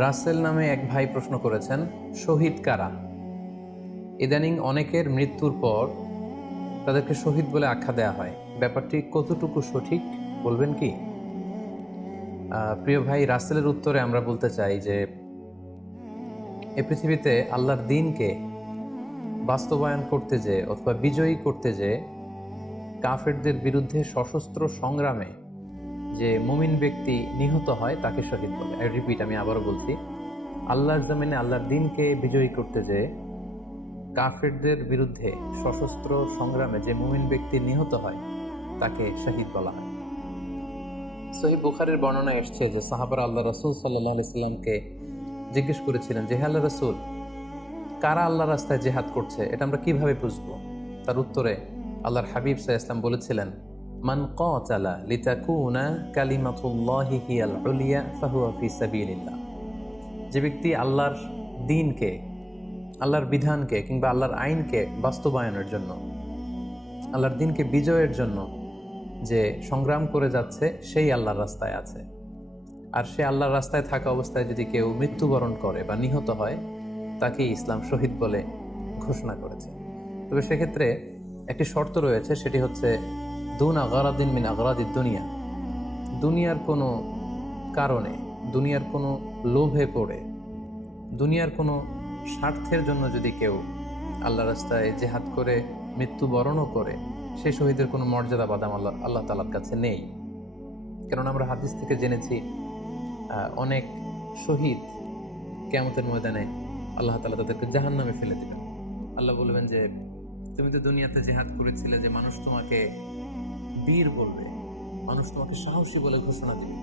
রাসেল নামে এক ভাই প্রশ্ন করেছেন, শহীদ কারা? ইদানিং অনেকের মৃত্যুর পর তাদেরকে শহীদ বলে আখ্যা দেওয়া হয়। ব্যাপারটি কতটুকু সঠিক বলবেন কি? প্রিয় ভাই, রাসেলের উত্তরে আমরা বলতে চাই যে এ পৃথিবীতে আল্লাহর দ্বীনকে বাস্তবায়ন করতে যে অথবা বিজয়ী করতে যে কাফেরদের বিরুদ্ধে সশস্ত্র সংগ্রামে যে মুমিন ব্যক্তি নিহত হয় তাকে শহীদ বলে। আমি আবারও বলছি, আল্লাহর জমিনে আল্লাহর দ্বীনকে বিজয়ী করতে যে কাফেরদের বিরুদ্ধে সশস্ত্র সংগ্রামে যে মুমিন ব্যক্তি নিহত হয় তাকে শহীদ বলা হয়। সহিহ বুখারীর বর্ণনা এসছে যে সাহাবারা আল্লাহ রাসূল সাল্লাল্লাহু আলাইহি সাল্লামকে জিজ্ঞেস করেছিলেন যে, হে আল্লাহর রাসূল, কারা আল্লাহর রাস্তায় জিহাদ করছে এটা আমরা কিভাবে বুঝবো? তার উত্তরে আল্লাহর হাবিব সাল্লাল্লাহু আলাইহি সাল্লাম বলেছিলেন, মান কাতালা লিতাকুনা কালিমাতুল্লাহি হিয়াল উলিয়া ফাহুয়া ফি সাবিলিল্লাহ। যে ব্যক্তি আল্লাহর দ্বীনকে, আল্লাহর বিধানকে কিংবা আল্লাহর আইনকে বাস্তবায়নের জন্য, আল্লাহর দ্বীনকে বিজয়ের জন্য যে সংগ্রাম করে যাচ্ছে সেই আল্লাহর রাস্তায় আছে। আর সে আল্লাহর রাস্তায় থাকা অবস্থায় যদি কেউ মৃত্যুবরণ করে বা নিহত হয় তাকে ইসলাম শহীদ বলে ঘোষণা করেছে। তবে সেক্ষেত্রে একটি শর্ত রয়েছে, সেটি হচ্ছে দুন আগারাদিন মিন আগারাদিদ দুনিয়া। দুনিয়ার কোনো কারণে, দুনিয়ার কোনো লোভে পড়ে, দুনিয়ার কোনো স্বার্থের জন্য যদি কেউ আল্লাহ রাস্তায় জেহাদ করে মৃত্যুবরণও করে, সেই শহীদের কোনো মর্যাদা বাদাম আল্লাহ তাআলার কাছে নেই। কারণ আমরা হাদিস থেকে জেনেছি অনেক শহীদ কিয়ামতের ময়দানে আল্লাহ তাআলা তাদেরকে জাহান্নামে ফেলে দিবেন। আল্লাহ বলবেন যে, তুমি তো দুনিয়াতে জেহাদ করেছিলে যে মানুষ তোমাকে বীর বলবে, মানুষ তোমাকে সাহসী বলে ঘোষণা দিবে,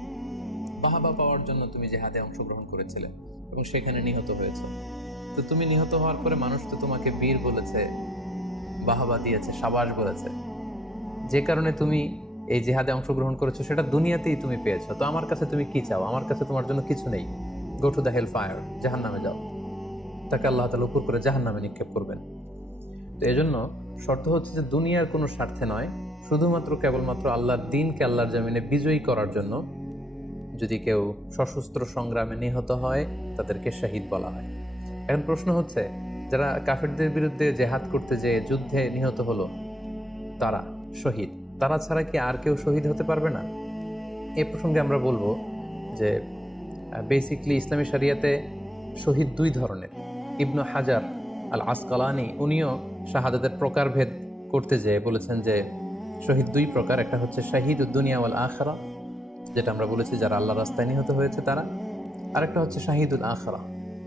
বাহাবা পাওয়ার জন্য তুমি জেহাদে অংশগ্রহণ করেছিলে এবং সেখানে নিহত হয়েছে। তো তুমি নিহত হওয়ার পরে মানুষ তো তোমাকে বীর বলেছে, বাহাবা দিয়েছে, সাবাস বলেছে, যে কারণে তুমি এই জিহাদে অংশগ্রহণ করেছো সেটা দুনিয়াতেই তুমি পেয়েছো। তো আমার কাছে তুমি কি চাও? আমার কাছে তোমার জন্য কিছু নেই। Go to the hell fire, জাহান্নামে যাও। তাকে আল্লাহ তাআলা উপর করে জাহান্নামে নিক্ষেপ করবেন। তো এজন্য শর্ত হচ্ছে যে দুনিয়ার কোনো স্বার্থে নয়, শুধুমাত্র কেবলমাত্র আল্লাহর দ্বীনকে আল্লাহর জমিনে বিজয়ী করার জন্য যদি কেউ সশস্ত্র সংগ্রামে নিহত হয় তাদেরকে শহীদ বলা হয়। এখন প্রশ্ন হচ্ছে, যারা কাফেরদের বিরুদ্ধে জেহাদ করতে যে যুদ্ধে নিহত হলো তারা শহীদ, তারা ছাড়া কি আর কেউ শহীদ হতে পারবে না? এই প্রসঙ্গে আমরা বলবো যে বেসিকলি ইসলামী শরিয়াতে শহীদ দুই ধরনের। ইবনু হাজার আল আসকালানি উনিও শাহাদাতের প্রকারভেদ করতে যেয়ে বলেছেন যে শহীদ দুই প্রকার। একটা হচ্ছে শাহিদুদ দুনিয়া ওয়াল আখিরা, যেটা আমরা বলেছি যারা আল্লাহর রাস্তায় নিহত হয়েছে তারা। আরেকটা হচ্ছে শাহিদুল আখিরা,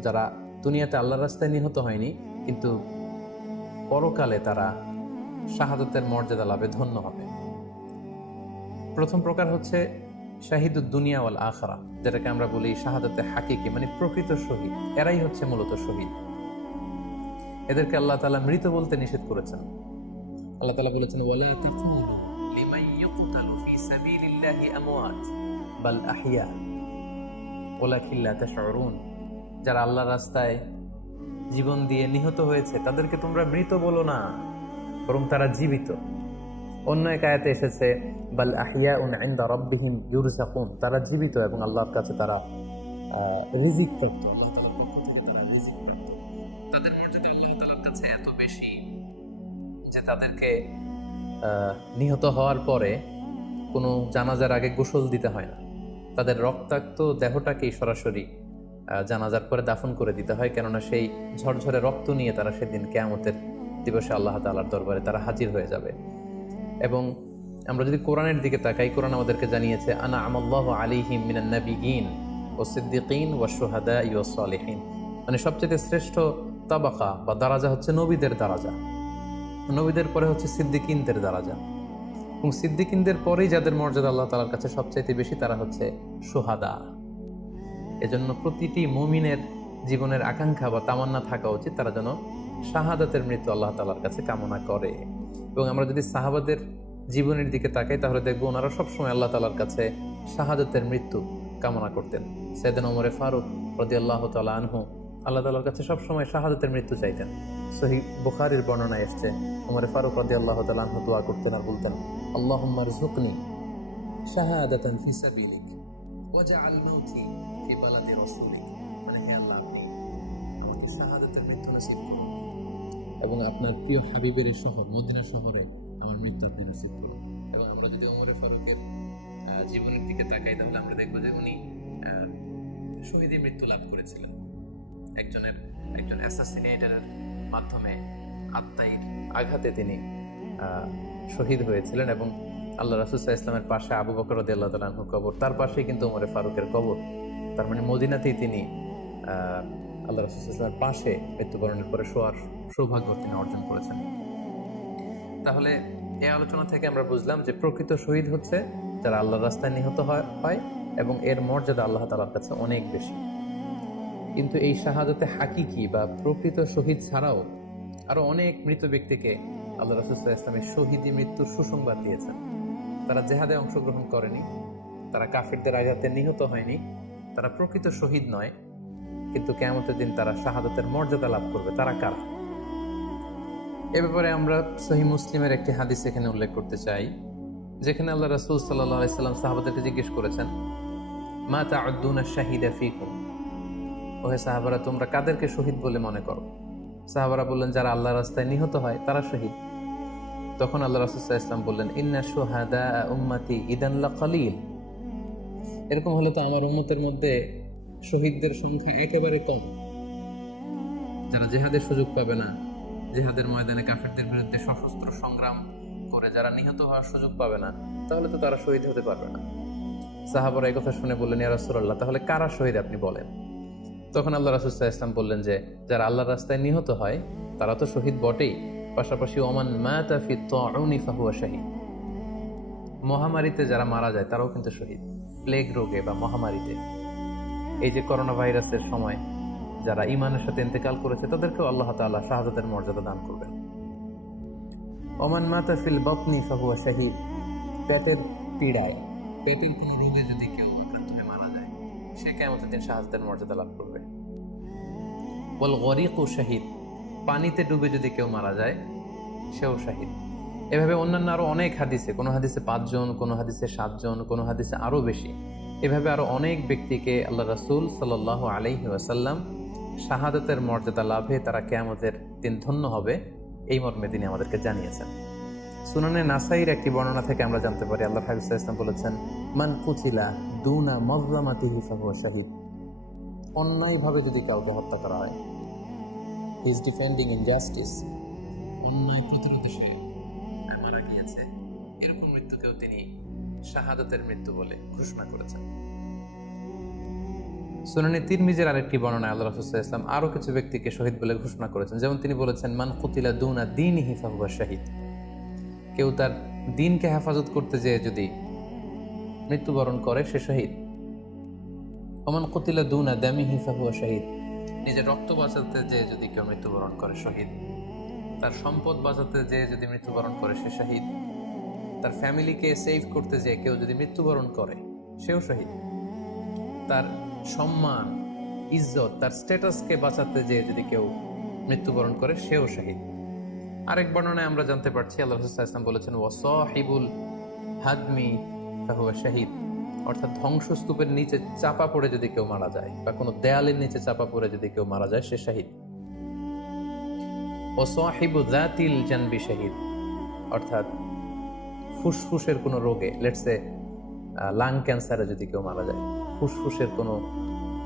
যারা দুনিয়াতে আল্লাহর রাস্তায় নিহত হয়নি কিন্তু পরকালে তারা শাহাদাতের মর্যাদা লাভে ধন্য হবে। প্রথম প্রকার হচ্ছে শাহিদুদ দুনিয়া ওয়াল আখিরা, যেটাকে আমরা বলি শাহাদাতে হাকিকি, মানে প্রকৃত শহীদ। এরাই হচ্ছে মূলত শহীদ। এদেরকে আল্লাহ তাআলা মৃত বলতে নিষেধ করেছেন। আল্লাহ তাআলা বলেছেন, ওয়ালা তাকুলু লিমান ইউকতালু ফি সাবিলিল্লাহি আমওয়াত বাল আহইয়া ওয়ালাকিন লা তাশউরুন। যারা আল্লাহর রাস্তায় জীবন দিয়ে নিহত হয়েছে তাদেরকে তোমরা মৃত বলো না, বরং তারা জীবিত। অন্য এক আয়াতে এসেছে, বাল আহইয়াউন ইনদা রাব্বিহিম ইউরযাকুন, তারা জীবিত এবং আল্লাহর কাছে তারা রিজিক প্রাপ্ত। আল্লাহ তাআলার পক্ষ থেকে তারা রিজিক প্রাপ্ত। তাদের মর্যাদা আল্লাহ তাআলার কাছে এত বেশি যে তাদেরকে নিহত হওয়ার পরে কোনো জানাজার আগে গোসল দিতে হয় না। তাদের রক্তাক্ত দেহটাকেই সরাসরি জানাজার পরে দাফন করে দিতে হয়, কেননা সেই ঝরঝরে রক্ত নিয়ে তারা সেদিন কিয়ামতের দিবসে আল্লাহ তাআলার দরবারে তারা হাজির হয়ে যাবে। এবং আমরা যদি কোরআনের দিকে তাকাই, কোরআন আমাদেরকে জানিয়েছে, আনা আমাল্লাহু আলাইহিম মিনান নাবিয়িন ওয়াস সিদ্দিকিন ওয়াশ শুহাদাই ওয়াস সালিহিন, মানে সবচেয়ে শ্রেষ্ঠ তাবাকা বা দারাজা হচ্ছে নবীদের দারাজা, নবীদের পরে হচ্ছে সিদ্দিকিনদের দারাজা, এবং সিদ্দিকিনদের পরেই যাদের মর্যাদা আল্লাহ তাআলার কাছে সবচাইতে বেশি তারা হচ্ছে শুহাদা। এজন্য প্রতিটি মুমিনের জীবনের আকাঙ্ক্ষা বা তামান্না থাকা উচিত তারা যেন শাহাদাতের মৃত্যু আল্লাহ তাআলার কাছে কামনা করে। এবং আমরা যদি সাহাবাদের জীবনের দিকে তাকাই তাহলে দেখবো ওনারা সবসময় আল্লাহ তাআলার কাছে শাহাদাতের মৃত্যু কামনা করতেন। সাইয়েদনা ওমর ফারুক রাদিয়াল্লাহু তাআলা আনহু আল্লাহ তাআলার কাছে সবসময় শাহাদাতের মৃত্যু চাইতেন। সহিহ বুখারীর বর্ণনায় এসেছে, ওমর ফারুক রাদিয়াল্লাহু তাআলা আনহু দোয়া করতেন আর বলতেন, আল্লাহুম্মা রযুকনি শাহাদাতান ফি সাবিলিক ওয়াজআল মাউতি ফি বালাদি রাসূলিক নসিব করুন, এবং আপনার প্রিয় হাবিবের এই শহর মদিনা শহরে আমার মৃত্যু আপনি নসিব করুন। এবং আমরা যদি ওমরে ফারুকের জীবনের দিকে তাকাই, তাহলে আমরা দেখবো যে উনি শহীদী মৃত্যু লাভ করেছিলেন। একজন অ্যাসাসিনেটরের মাধ্যমে আত্মায় আঘাতে তিনি শহীদ হয়েছিলেন, এবং আল্লাহ রাসূল সাল্লাল্লাহু আলাইহি ওয়াসাল্লামের পাশে আবু বকর রাদিয়াল্লাহু তাআলা আনহু কবর, তার পাশেই কিন্তু ওমরে ফারুকের কবর। তার মানে মদিনাতেই তিনি আল্লাহ রাসূল সাল্লাল্লাহু আলাইহি ওয়াসাল্লামের পাশে মৃত্যুবরণের পরে শোয়ার সৌভাগ্য তিনি অর্জন করেছেন। তাহলে এই আলোচনা থেকে আমরা বুঝলাম যে প্রকৃত শহীদ হচ্ছে যারা আল্লাহর রাস্তায় নিহত হয়, এবং এর মর্যাদা আল্লাহ তাআলার কাছে অনেক বেশি। কিন্তু এই শাহাদাতে হাকিকি বা প্রকৃত শহীদ ছাড়াও আরো অনেক মৃত ব্যক্তিকে আল্লাহ রাসূল সাল্লাল্লাহু আলাইহি ওয়াসাল্লাম শহীদী মৃত্যুর সুসংবাদ দিয়েছেন। তারা জেহাদে অংশগ্রহণ করেনি, তারা কাফিরদের আঘাতে নিহত হয়নি, তারা প্রকৃত শহীদ নয়, কিন্তু কিয়ামতের দিন তারা শাহাদাতের মর্যাদা লাভ করবে। তারা কারা? এ ব্যাপারে আমরা সহিহ মুসলিমের একটি হাদিস এখানে উল্লেখ করতে চাই, যেখানে আল্লাহ রাসূল সাল্লাল্লাহু আলাইহি ওয়াসাল্লাম সাহাবাদেরকে জিজ্ঞেস করেছেন, মা তাউদ্দুনা শাহিদা ফিকুম, ওহে সাহাবারা, তোমরা কাদেরকে শহীদ বলে মনে করো? সাহাবারা বললেন, যারা আল্লাহর রাস্তায় নিহত হয় তারা শহীদ। তখন আল্লাহ রাসূল সাল্লাল্লাহু আলাইহি ওয়াসাল্লাম বললেন, ইন্না শুহাদা উম্মতি ইদান লাকালিল, এরকম হলে তো আমার উম্মতের মধ্যে শহীদদের সংখ্যা একেবারে কম। যারা জিহাদের সুযোগ পাবে না, জিহাদের ময়দানে কাফেরদের বিরুদ্ধে সশস্ত্র সংগ্রাম করে যারা নিহত হওয়ার সুযোগ পাবে না, তাহলে তো তারা শহীদ হতে পারবে না। সাহাবারা এই কথা শুনে বললেন, ইয়া রাসূলুল্লাহ, তাহলে কারা শহীদ আপনি বলেন। তখন আল্লাহ রাসূল সাল্লাল্লাহু আলাইহি ওয়াসাল্লাম বললেন যে যারা আল্লাহর রাস্তায় নিহত হয় তারা তো শহীদ বটেই, পাশাপাশি ওমান মাতা ফি তাউনি ফাহুয়া শাহীদ, মহামারীতে যারা মারা যায় তারাও কিন্তু শহীদ। প্লেগ রোগে বা মহামারীতে, এই যে করোনা ভাইরাসের সময় যারা ঈমানের সাথে ইন্তেকাল করেছে তাদেরকেও আল্লাহ তাআলা শাহাদাতের মর্যাদা দান করবেন। ওমান মাতা ফিল বাতনি ফাহুয়া শাহীদ, পেটের পীড়ায়, পেটের কোনো রোগে যদি কেউ আক্রান্ত হয়ে মারা যায়, সে কিয়ামতের দিন শাহাদাতের মর্যাদা লাভ করবে। ওয়াল গরিকু শাহীদ, পানিতে ডুবে যদি কেউ মারা যায় সেও শাহীদ। এভাবে অন্যান্য আরো অনেক হাদিসে, কোনো হাদিসে 5 জন, কোনো হাদিসে 7 জন, কোনো হাদিসে আরো বেশি, এভাবে আরো অনেক ব্যক্তিকে আল্লাহ রাসূল সাল্লাল্লাহু আলাইহি ওয়াসাল্লাম শাহাদাতের মর্যাদা লাভে তারা কিয়ামতের দিন ধন্য হবে, এই মর্মে তিনি আমাদেরকে জানিয়েছেন। সুনানে নাসাইর একটি বর্ণনা থেকে আমরা জানতে পারি, আল্লাহ হাবিব সাল্লাল্লাহু আলাইহি ওয়াসাল্লাম বলেছেন, মান কুতিলা দুনা মাজলামাতিহি ফাহুয়া শাহীদ, অন্যায়ভাবে যদি কাউকে হত্যা করা হয়, হি ইজ ডিফেন্ডিং ইনজাস্টিস, অন্যায় প্রতিরোধে সে মারা গিয়েছে, এরকম মৃত্যুকেও তিনি শাহাদাতের মৃত্যু বলে ঘোষণা করেছেন। সুনানে তিরমিজির আরেকটি বর্ণনায় আল্লাহ রাসূল সাল্লাল্লাহু আলাইহি ওয়াসাল্লাম আরো কিছু ব্যক্তিকে শহীদ বলে ঘোষণা করেছেন। যেমন তিনি বলেছেন, মান কুতিলা দুনা দীনিহি ফাহুয়া শাহীদ, কেউ তার দ্বীনকে হেফাজত করতে যেয়ে যদি মৃত্যুবরণ করে সে শহীদ। ওমান কুতিলা দুনা দামিহি ফাহুয়া শাহীদ, নিজের রক্ত বাঁচাতে যেয়ে যদি কেউ মৃত্যুবরণ করে শহীদ। তার সম্পদ বাঁচাতে যেয়ে যদি মৃত্যুবরণ করে সে শহীদ। তার ফ্যামিলিকে সেভ করতে যেয়ে কেউ যদি মৃত্যুবরণ করে সেও শহীদ। তার সম্মান, ইজ্জত, তার স্ট্যাটাসকে বাঁচাতে যেয়ে যদি কেউ মৃত্যুবরণ করে সেও শহীদ। আরেক বর্ণনায় আমরা জানতে পারছি, আল্লাহ রাসূল সাল্লাল্লাহু আলাইহি ওয়াসাল্লাম বলেছেন, ওয়াসাহিবুল হাদমি ফাহুয়া শাহীদ, অর্থাৎ ধ্বংসস্তূপের নিচে চাপা পড়ে যদি কেউ মারা যায় বা কোনো দেয়ালের নিচে চাপা পড়ে যদি কেউ মারা যায় সে শহীদ। ওয়াসাহিবু যাতিল জানবি শাহীদ, অর্থাৎ ফুসফুসের কোনো রোগে, লেটস সে লাং ক্যান্সারে যদি কেউ মারা যায়, ফুসফুসের কোনো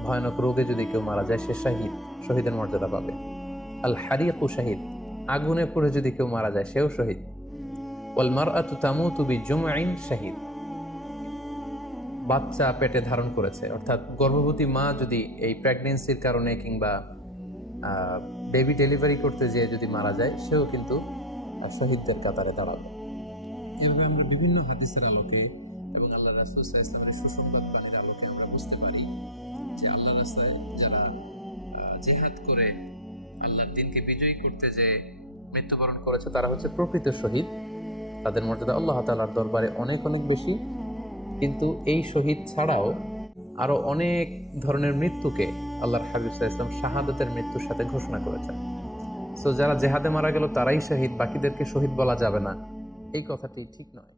ভয়ানক রোগে যদি কেউ মারা যায় সে শাহীদ, শহীদের মর্যাদা পাবে। আল হারিকু শাহীদ, আগুনে পড়ে যদি কেউ মারা যায় সেও শহীদ। ওয়াল মারআতু তামুতু বিজুমঈন শাহীদ, বাচ্চা পেটে ধারণ করেছে, অর্থাৎ গর্ভবতী মা যদি এই প্রেগন্যান্সির কারণে কিংবা বেবি ডেলিভারি করতে যেয়ে যদি মারা যায় সেও কিন্তু শহীদদের কাতারে দাঁড়াবে। এভাবে আমরা বিভিন্ন হাদিসের আলোকে এবং আল্লাহ রাসূল সাল্লাল্লাহু আলাইহি ওয়াসাল্লামের সুসংবাদ বাণীর আলোকে আমরা বুঝতে পারি যে আল্লাহর রাস্তায় যারা জিহাদ করে আল্লাহর দ্বীনকে বিজয়ী করতে যে মৃত্যুবরণ করেছে তারা হচ্ছে প্রকৃত শহীদ। তাদের মর্যাদা আল্লাহ তাআলার দরবারে অনেক অনেক বেশি। কিন্তু এই শহীদ ছাড়াও আরো অনেক ধরনের মৃত্যুকে আল্লাহর হাবিব সাল্লাল্লাহু আলাইহি ওয়াসাল্লাম শাহাদাতের মৃত্যুর সাথে ঘোষণা করেছেন। সো যারা জেহাদে মারা গেল তারাই শহীদ, বাকিদেরকে শহীদ বলা যাবে না, এই কথাটি ঠিক নয়।